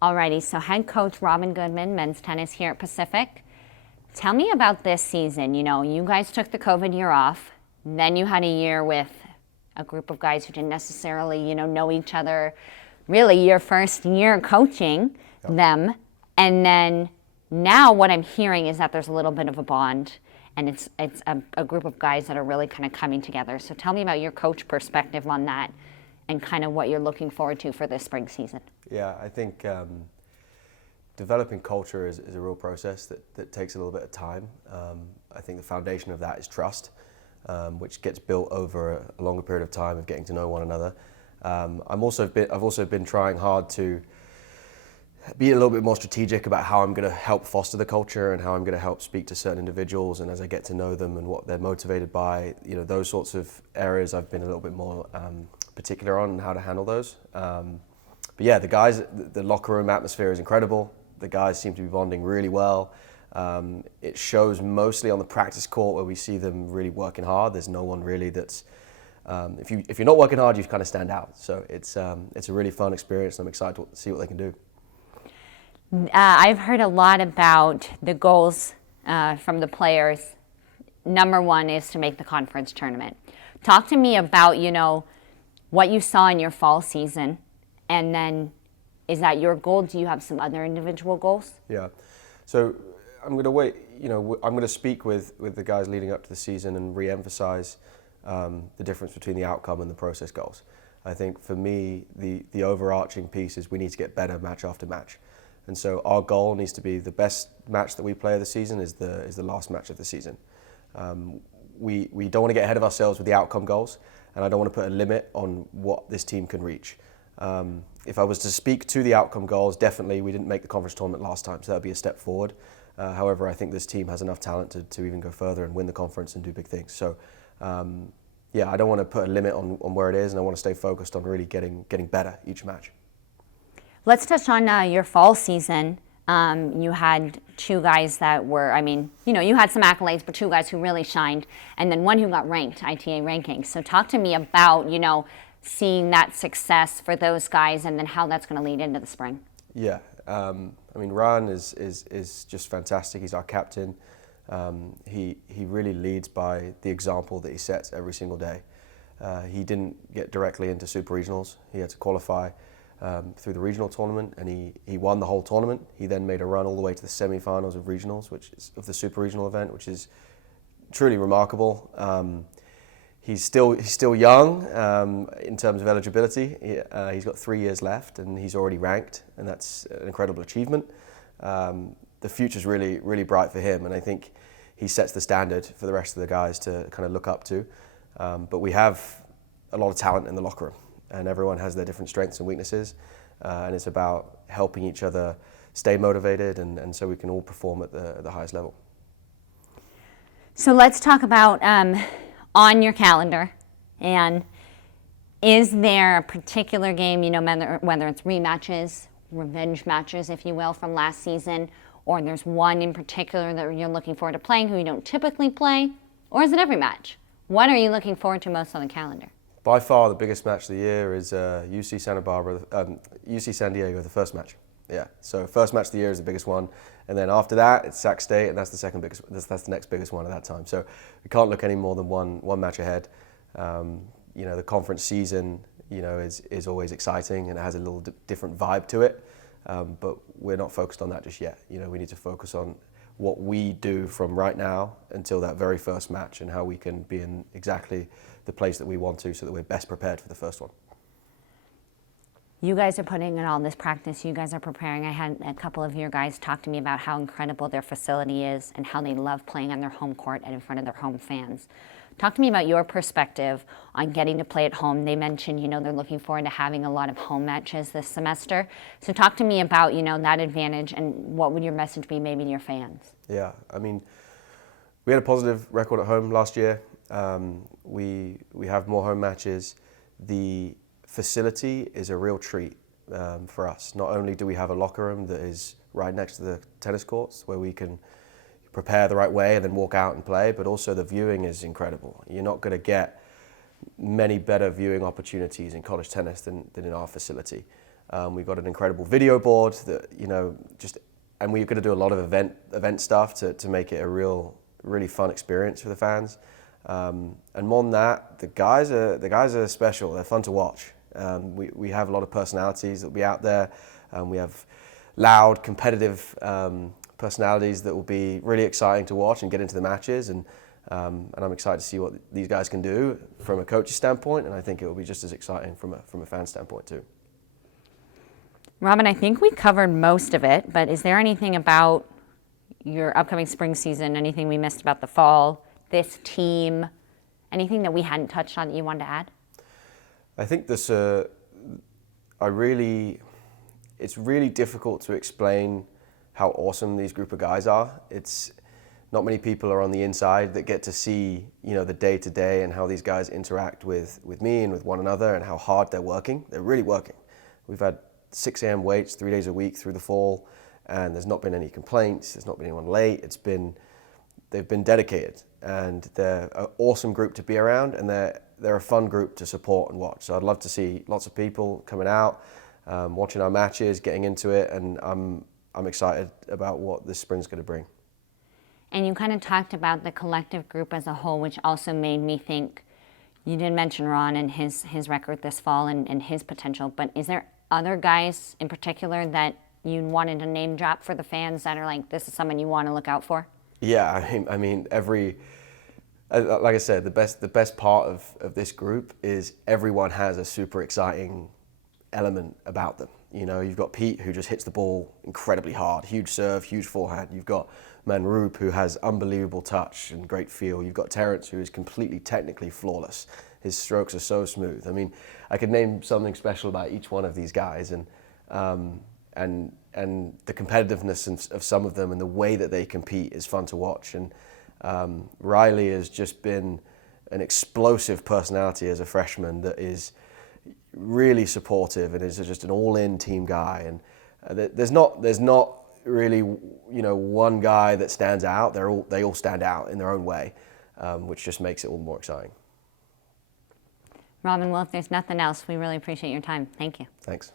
Alrighty, so head coach Robin Goodman, men's tennis here at Pacific. Tell me about this season. You know, you guys took the COVID year off. Then you had a year with a group of guys who didn't necessarily, know each other. Really, your first year coaching them. And then now what I'm hearing is that there's a little bit of a bond. And it's a group of guys that are really kind of coming together. So tell me about your coach perspective on that and kind of what you're looking forward to for this spring season. Yeah, I think developing culture is a real process that takes a little bit of time. I think the foundation of that is trust, which gets built over a longer period of time of getting to know one another. I've also been trying hard to be a little bit more strategic about how I'm going to help foster the culture and how I'm going to help speak to certain individuals, and as I get to know them and what they're motivated by, those sorts of areas I've been a little bit more particular on how to handle those. But yeah, the guys, the locker room atmosphere is incredible. The guys seem to be bonding really well. It shows mostly on the practice court where we see them really working hard. There's no one really that's, if you're not working hard, you kind of stand out. So it's a really fun experience. I'm excited to see what they can do. I've heard a lot about the goals from the players. Number one is to make the conference tournament. Talk to me about, what you saw in your fall season. And then, is that your goal? Do you have some other individual goals? Yeah. So I'm going to wait. I'm going to speak with the guys leading up to the season and re-emphasize the difference between the outcome and the process goals. I think for me, the overarching piece is we need to get better match after match. And so our goal needs to be the best match that we play of the season is the last match of the season. We don't want to get ahead of ourselves with the outcome goals, and I don't want to put a limit on what this team can reach. If I was to speak to the outcome goals, definitely we didn't make the conference tournament last time, so that would be a step forward. However, I think this team has enough talent to even go further and win the conference and do big things. So, I don't want to put a limit on where it is, and I want to stay focused on really getting better each match. Let's touch on your fall season. You had two guys that were, you had some accolades, but two guys who really shined, and then one who got ranked, ITA rankings. So talk to me about, seeing that success for those guys and then how that's going to lead into the spring. Yeah, Ryan is just fantastic. He's our captain. He really leads by the example that he sets every single day. He didn't get directly into super regionals. He had to qualify through the regional tournament, and he won the whole tournament. He then made a run all the way to the semi-finals of regionals, which is of the super regional event, which is truly remarkable. He's still young in terms of eligibility. He's got 3 years left, and he's already ranked, and that's an incredible achievement. The future's really, really bright for him, and I think he sets the standard for the rest of the guys to kind of look up to. But we have a lot of talent in the locker room, and everyone has their different strengths and weaknesses, and it's about helping each other stay motivated, and so we can all perform at the highest level. So let's talk about on your calendar, and is there a particular game, whether it's rematches, revenge matches, if you will, from last season, or there's one in particular that you're looking forward to playing who you don't typically play, or is it every match? What are you looking forward to most on the calendar? By far, the biggest match of the year is UC San Diego, the first match. Yeah, so first match of the year is the biggest one, and then after that it's Sac State, and that's the second biggest. That's the next biggest one at that time. So we can't look any more than one match ahead. The conference season, is always exciting, and it has a little different vibe to it. But we're not focused on that just yet. We need to focus on what we do from right now until that very first match, and how we can be in exactly the place that we want to, so that we're best prepared for the first one. You guys are putting in all this practice. You guys are preparing. I had a couple of your guys talk to me about how incredible their facility is and how they love playing on their home court and in front of their home fans. Talk to me about your perspective on getting to play at home. They mentioned, they're looking forward to having a lot of home matches this semester. So talk to me about, that advantage, and what would your message be maybe to your fans? Yeah, we had a positive record at home last year. We have more home matches. The facility is a real treat for us. Not only do we have a locker room that is right next to the tennis courts where we can prepare the right way and then walk out and play, but also the viewing is incredible. You're not going to get many better viewing opportunities in college tennis than in our facility. We've got an incredible video board that, and we're going to do a lot of event stuff to make it a really fun experience for the fans. And more than that, the guys are special. They're fun to watch. We have a lot of personalities that will be out there. We have loud, competitive personalities that will be really exciting to watch and get into the matches. And I'm excited to see what these guys can do from a coach's standpoint. And I think it will be just as exciting from a fan standpoint too. Robin, I think we covered most of it, but is there anything about your upcoming spring season, anything we missed about the fall, this team, anything that we hadn't touched on that you wanted to add? I think it's really difficult to explain how awesome these group of guys are. It's not many people are on the inside that get to see, the day-to-day and how these guys interact with me and with one another and how hard they're working. They're really working. We've had 6 a.m. weights 3 days a week through the fall, and there's not been any complaints. There's not been anyone late. They've been dedicated, and they're an awesome group to be around, and they're a fun group to support and watch. So I'd love to see lots of people coming out, watching our matches, getting into it, and I'm excited about what this spring's going to bring. And you kind of talked about the collective group as a whole, which also made me think, you did mention Ron and his record this fall and his potential, but is there other guys in particular that you wanted to name drop for the fans that are like, this is someone you want to look out for? Yeah, I mean, like I said, the best part of this group is everyone has a super exciting element about them. You've got Pete, who just hits the ball incredibly hard, huge serve, huge forehand. You've got Manroop, who has unbelievable touch and great feel. You've got Terrence, who is completely technically flawless. His strokes are so smooth. I mean, I could name something special about each one of these guys, and the competitiveness of some of them and the way that they compete is fun to watch. And Riley has just been an explosive personality as a freshman that is really supportive and is just an all-in team guy. And there's not really one guy that stands out. They all stand out in their own way, which just makes it all the more exciting. Robin, well, if there's nothing else, we really appreciate your time. Thank you. Thanks.